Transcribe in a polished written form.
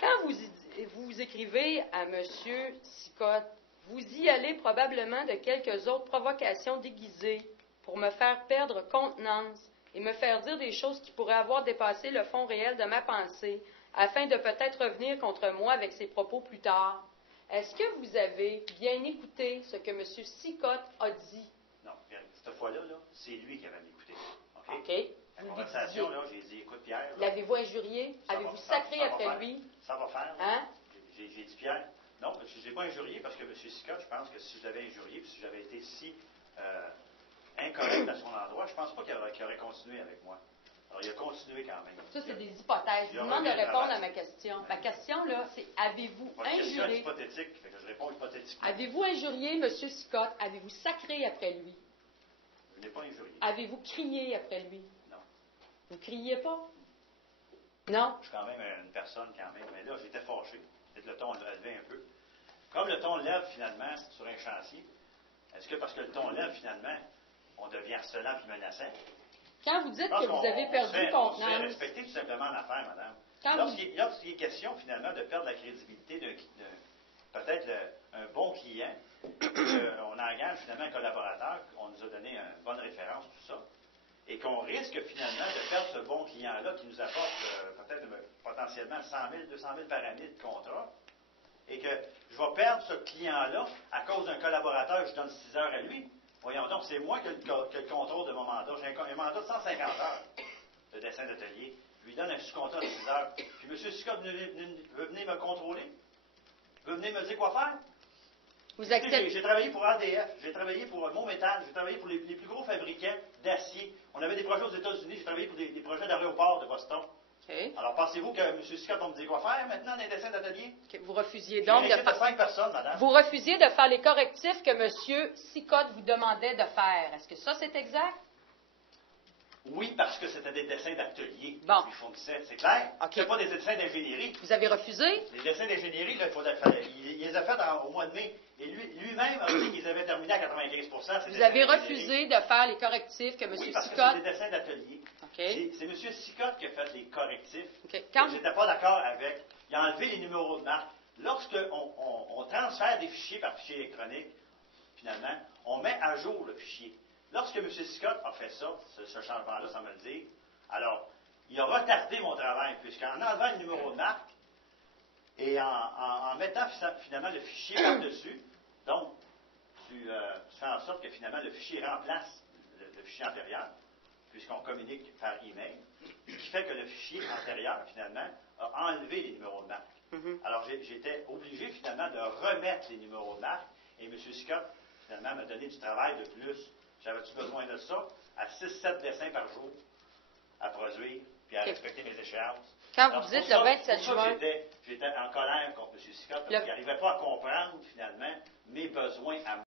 Quand vous écrivez à M. Sicotte, vous y allez probablement de quelques autres provocations déguisées pour me faire perdre contenance et me faire dire des choses qui pourraient avoir dépassé le fond réel de ma pensée, afin de peut-être revenir contre moi avec ses propos plus tard. Est-ce que vous avez bien écouté ce que M. Sicotte a dit? Non, cette fois-là, c'est lui qui avait m'écouté. OK. La conversation, là, j'ai dit, écoute, Pierre... L'avez-vous injurié? Avez-vous sacré après lui? Ça va faire. Hein? J'ai dit, Pierre, non, je ne l'ai pas injurié parce que M. Sicotte, je pense que si je l'avais injurié, puis si j'avais été si incorrect à son endroit, je ne pense pas qu'il aurait continué avec moi. Alors, il a continué quand même. Ça, c'est des hypothèses. Je vous demande de répondre à ma question. Ma question, là, c'est avez-vous injurié... C'est hypothétique, fait que je réponds hypothétiquement. Avez-vous injurié M. Sicotte? Avez-vous sacré après lui? Je ne l'ai pas injurié. Avez-vous crié après lui? Non. Vous criez pas? Non? Je suis quand même une personne, quand même. Mais là, j'étais fâché. Peut-être le ton levé un peu. Comme le ton lève, finalement, sur un chantier, est-ce que parce que le ton lève, finalement, on devient harcelant puis menaçant? Quand vous dites que vous avez perdu contenance... On se fait respecter tout simplement l'affaire, madame. Lorsqu'il est question, finalement, de perdre la crédibilité d'un peut-être un bon client, on engage finalement un collaborateur, on nous a donné une bonne référence, tout ça, et qu'on risque finalement de perdre ce bon client-là qui nous apporte peut-être potentiellement 100 000, 200 000 par année de contrat, et que je vais perdre ce client-là à cause d'un collaborateur, je donne 6 heures à lui. Voyons donc, c'est moi qui ai le contrôle de mon mandat. J'ai un mandat de 150 heures de dessin d'atelier. Je lui donne un sous-contrat de 6 heures. Puis M. Sicotte veut venir me contrôler? Veut venir me dire quoi faire? Vous acceptez... J'ai travaillé pour ADF, j'ai travaillé pour Montmétal, j'ai travaillé pour les plus gros fabricants d'acier. On avait des projets aux États-Unis, j'ai travaillé pour des projets d'aéroport de Boston. Okay. Alors, pensez-vous que M. Sicotte va me dire quoi faire maintenant dans les dessins d'atelier? Okay. Vous refusiez donc de faire... 5 personnes, madame. Vous refusiez de faire les correctifs que M. Sicotte vous demandait de faire. Est-ce que ça, c'est exact? Oui, parce que c'était des dessins d'atelier bon. qui fournissaient. C'est clair? Okay. C'est pas des dessins d'ingénierie. Vous avez refusé? Les dessins d'ingénierie, là, il les a faits au mois de mai. Et lui-même a dit qu'ils avaient terminé à 95%. Vous avez refusé de faire les correctifs que M. Oui, parce Sicotte... que c'est des dessins d'atelier. Okay. C'est M. Sicotte qui a fait les correctifs. Okay. Je n'étais pas d'accord avec. Il a enlevé les numéros de marque. Lorsqu'on transfère des fichiers par fichier électronique, finalement, on met à jour le fichier. Lorsque M. Sicotte a fait ça, ce changement-là, ça me le dit, alors, il a retardé mon travail, puisqu'en enlevant le numéro de marque et en mettant finalement le fichier par-dessus, donc, tu fais en sorte que finalement le fichier remplace le fichier antérieur, puisqu'on communique par email, ce qui fait que le fichier antérieur, finalement, a enlevé les numéros de marque. Alors, j'étais obligé, finalement, de remettre les numéros de marque, et M. Sicotte, finalement, m'a donné du travail de plus. J'avais-tu besoin de ça? À 6-7 dessins par jour à produire, puis à respecter mes échéances. Quand vous dites le 27 juin... J'étais en colère contre M. Sicotte, parce qu'il n'arrivait pas à comprendre, finalement, mes besoins à moi.